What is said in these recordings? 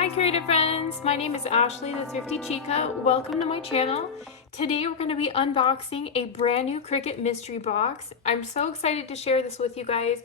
Hi creative friends, my name is Ashley, the Thrifty Chica. Welcome to my channel. Today we're going to be unboxing a brand new Cricut Mystery Box. I'm so excited to share this with you guys.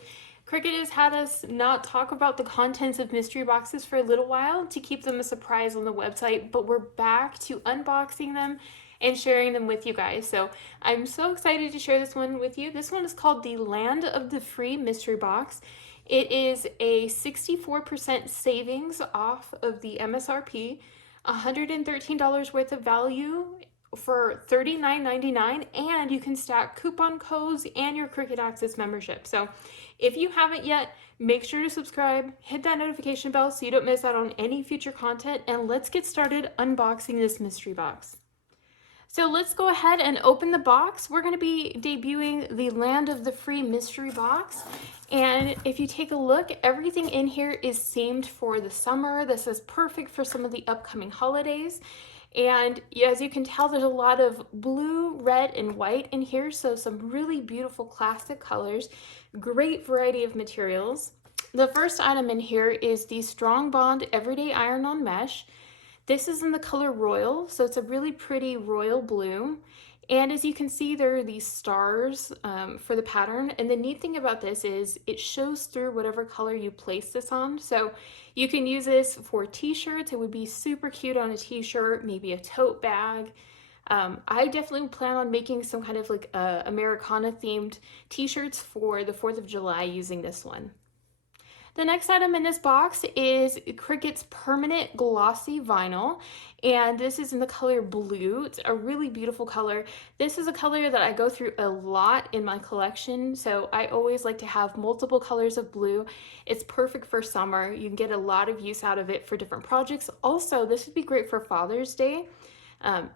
Cricut has had us not talk about the contents of mystery boxes for a little while to keep them a surprise on the website, but we're back to unboxing them and sharing them with you guys. So I'm so excited to share this one with you. This one is called the Land of the Free Mystery Box. It is a 64% savings off of the MSRP, $113 worth of value for $39.99, and you can stack coupon codes and your Cricut Access membership. So if you haven't yet, make sure to subscribe, hit that notification bell so you don't miss out on any future content, and let's get started unboxing this mystery box. So let's go ahead and open the box. We're going to be debuting the Land of the Free Mystery Box. And if you take a look, everything in here is themed for the summer. This is perfect for some of the upcoming holidays. And as you can tell, there's a lot of blue, red, and white in here. So some really beautiful classic colors, great variety of materials. The first item in here is the Strong Bond Everyday Iron-On Mesh. This is in the color Royal, so it's a really pretty royal blue. And as you can see, there are these stars for the pattern. And the neat thing about this is it shows through whatever color you place this on. So you can use this for t-shirts. It would be super cute on a t-shirt, maybe a tote bag. I definitely plan on making some kind of like Americana themed t-shirts for the 4th of July using this one. The next item in this box is Cricut's Permanent Glossy Vinyl, and this is in the color blue. It's a really beautiful color. This is a color that I go through a lot in my collection, so I always like to have multiple colors of blue. It's perfect for summer. You can get a lot of use out of it for different projects. Also, this would be great for Father's Day.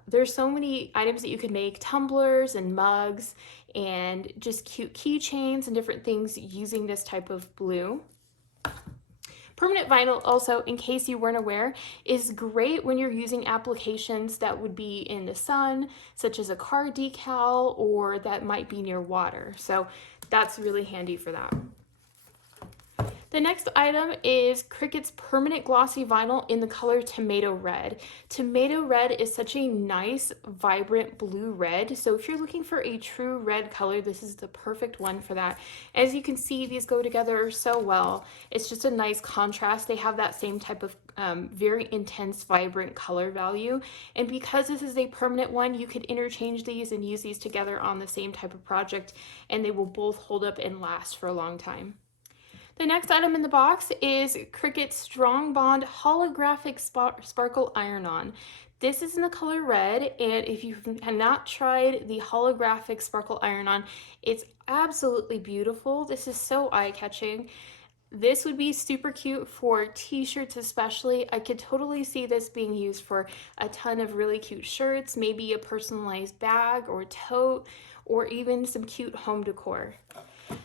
There's so many items that you can make, tumblers and mugs, and just cute keychains and different things using this type of blue. Permanent vinyl, also, in case you weren't aware, is great when you're using applications that would be in the sun, such as a car decal, or that might be near water. So that's really handy for that. The next item is Cricut's Permanent Glossy Vinyl in the color Tomato Red. Tomato Red is such a nice, vibrant blue red. So if you're looking for a true red color, this is the perfect one for that. As you can see, these go together so well. It's just a nice contrast. They have that same type of very intense, vibrant color value. And because this is a permanent one, you could interchange these and use these together on the same type of project, and they will both hold up and last for a long time. The next item in the box is Cricut's Strong Bond Holographic Sparkle Iron-On. This is in the color red, and if you have not tried the holographic sparkle iron-on, it's absolutely beautiful. This is so eye-catching. This would be super cute for t-shirts especially. I could totally see this being used for a ton of really cute shirts, maybe a personalized bag or tote, or even some cute home decor.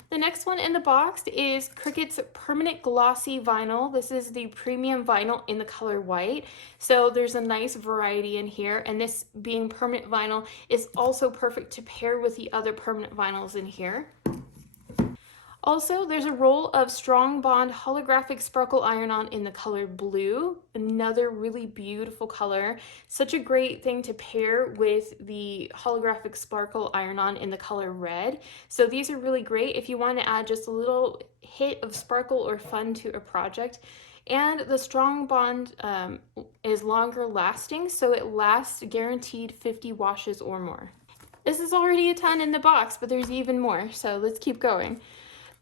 The next one in the box is Cricut's Permanent Glossy Vinyl. This is the premium vinyl in the color white. So there's a nice variety in here, and this being permanent vinyl is also perfect to pair with the other permanent vinyls in here. Also, there's a roll of Strong Bond Holographic Sparkle Iron-On in the color blue, another really beautiful color. Such a great thing to pair with the Holographic Sparkle Iron-On in the color red. So these are really great if you want to add just a little hit of sparkle or fun to a project. And the Strong Bond is longer lasting, so it lasts guaranteed 50 washes or more. This is already a ton in the box, but there's even more, so let's keep going.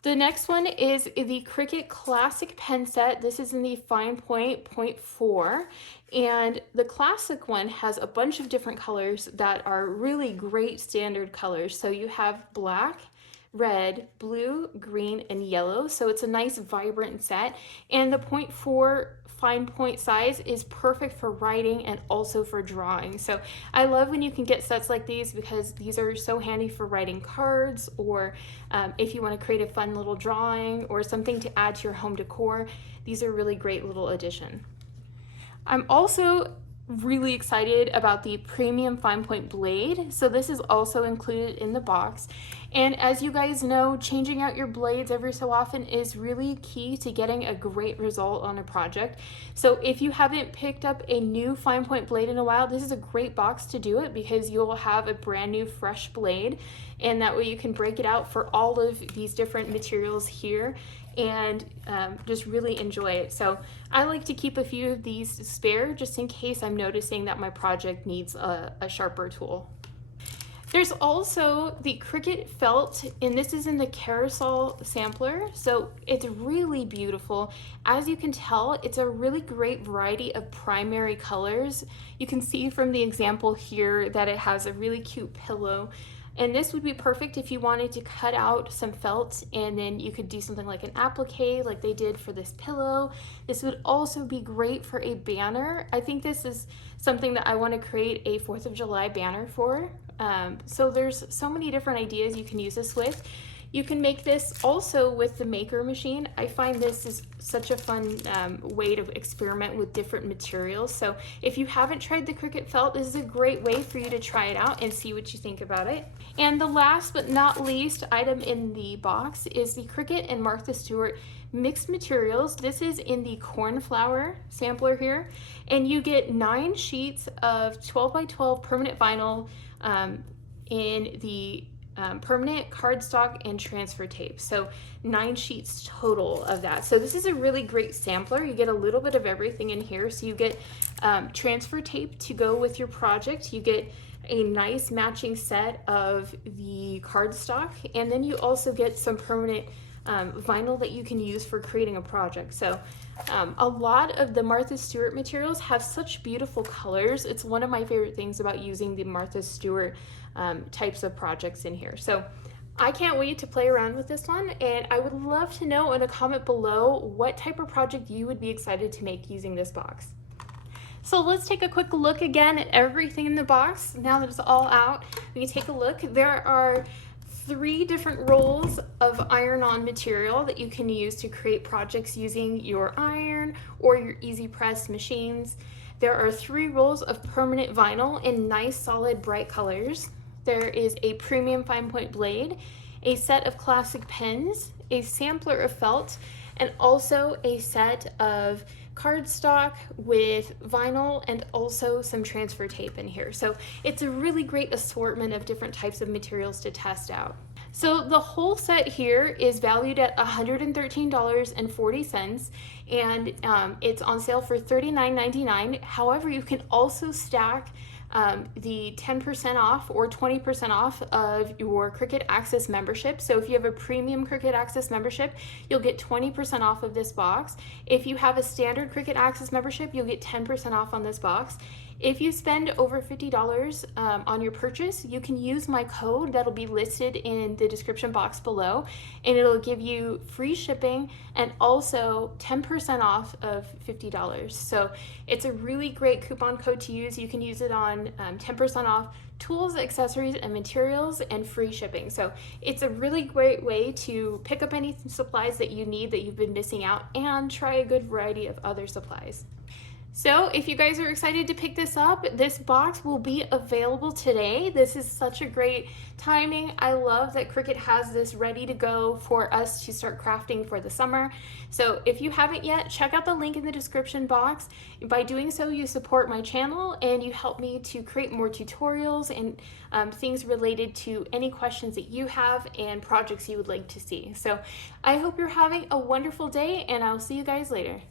The next one is the Cricut Classic Pen Set. This is in the Fine Point 0.4, and the classic one has a bunch of different colors that are really great standard colors. So you have black, red, blue, green, and yellow. So it's a nice vibrant set, and the 0.4 fine point size is perfect for writing and also for drawing. So I love when you can get sets like these because these are so handy for writing cards, or if you want to create a fun little drawing or something to add to your home decor. These are really great little addition. I'm also really excited about the premium fine point blade. So this is also included in the box. And as you guys know, changing out your blades every so often is really key to getting a great result on a project. So if you haven't picked up a new fine point blade in a while, this is a great box to do it because you'll have a brand new fresh blade, and that way you can break it out for all of these different materials here and just really enjoy it. So I like to keep a few of these spare just in case I'm noticing that my project needs a sharper tool. There's also the Cricut felt, and this is in the carousel sampler, so it's really beautiful. As you can tell, it's a really great variety of primary colors. You can see from the example here that it has a really cute pillow. And this would be perfect if you wanted to cut out some felt and then you could do something like an applique like they did for this pillow. This would also be great for a banner. I think this is something that I want to create a 4th of July banner for. So there's so many different ideas you can use this with. You can make this also with the maker machine. I find this is such a fun way to experiment with different materials. So if you haven't tried the Cricut felt, this is a great way for you to try it out and see what you think about it. And the last but not least item in the box is the Cricut and Martha Stewart mixed materials. This is in the cornflower sampler here, and you get 9 sheets of 12 by 12 permanent vinyl in the permanent cardstock and transfer tape. So 9 sheets total of that. So this is a really great sampler. You get a little bit of everything in here. So you get transfer tape to go with your project. You get a nice matching set of the cardstock, and then you also get some permanent vinyl that you can use for creating a project. So a lot of the Martha Stewart materials have such beautiful colors. It's one of my favorite things about using the Martha Stewart types of projects in here. So I can't wait to play around with this one, and I would love to know in a comment below what type of project you would be excited to make using this box. So let's take a quick look again at everything in the box. Now that it's all out, we can take a look. There are 3 different rolls of iron-on material that you can use to create projects using your iron or your easy press machines. There are 3 rolls of permanent vinyl in nice solid bright colors. There is a premium fine point blade, a set of classic pens, a sampler of felt, and also a set of cardstock with vinyl and also some transfer tape in here. So it's a really great assortment of different types of materials to test out. So the whole set here is valued at $113.40, and it's on sale for $39.99. However, you can also stack the 10% off or 20% off of your Cricut Access membership. So if you have a premium Cricut Access membership, you'll get 20% off of this box. If you have a standard Cricut Access membership, you'll get 10% off on this box. If you spend over $50 on your purchase, you can use my code that'll be listed in the description box below, and it'll give you free shipping and also 10% off of $50. So it's a really great coupon code to use. You can use it on 10% off tools, accessories, and materials, and free shipping. So it's a really great way to pick up any supplies that you need that you've been missing out and try a good variety of other supplies. So if you guys are excited to pick this up, this box will be available today. This is such a great timing. I love that Cricut has this ready to go for us to start crafting for the summer. So if you haven't yet, check out the link in the description box. By doing so, you support my channel and you help me to create more tutorials and things related to any questions that you have and projects you would like to see. So I hope you're having a wonderful day, and I'll see you guys later.